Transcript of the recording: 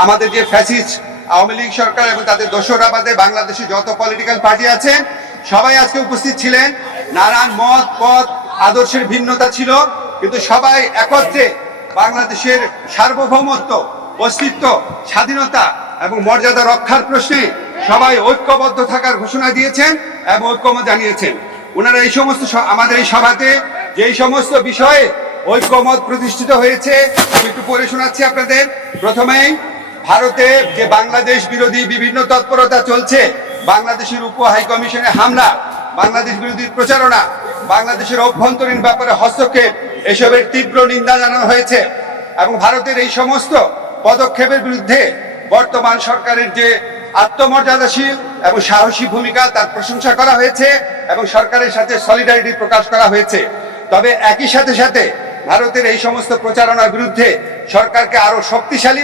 আমাদের যে ফ্যাসিস্ট আওয়ামী লীগ সরকার এবং তাদের দোসররা বাদে বাংলাদেশে যত পলিটিক্যাল পার্টি আছে সবাই আজকে উপস্থিত ছিলেন। নানান মত পথ আদর্শের ভিন্নতা ছিল, কিন্তু সবাই একত্রে বাংলাদেশের সার্বভৌমত্ব, অস্তিত্ব, স্বাধীনতা এবং মর্যাদা রক্ষার প্রশ্নে সবাই ঐক্যবদ্ধ থাকার ঘোষণা দিয়েছেন এবং ঐক্যমত জানিয়েছেন। ওনারা এই সমস্ত আমাদের এই সভাতে যেই সমস্ত বিষয়ে ঐক্যমত প্রতিষ্ঠিত হয়েছে আমি একটু পড়ে শোনাচ্ছি আপনাদের। প্রথমেই ভারতে যে বাংলাদেশ বিরোধী বিভিন্ন তৎপরতা চলছে, বাংলাদেশের উপ হাই কমিশনে হামলা, বাংলাদেশ বিরোধী প্রচারণা, বাংলাদেশের অভ্যন্তরীণ ব্যাপারে হস্তক্ষেপ, এসবের তীব্র নিন্দা জানানো হয়েছে এবং ভারতের এই সমস্ত পদক্ষেপের বিরুদ্ধে বর্তমান সরকারের যে আত্মমর্যাদাশীল এবং সাহসী ভূমিকা তার প্রশংসা করা হয়েছে এবং সরকারের সাথে সলিডারিটি প্রকাশ করা হয়েছে। তবে একই সাথে সাথে ভারতের এই সমস্ত প্রচারণার বিরুদ্ধে সরকারকে আরো শক্তিশালী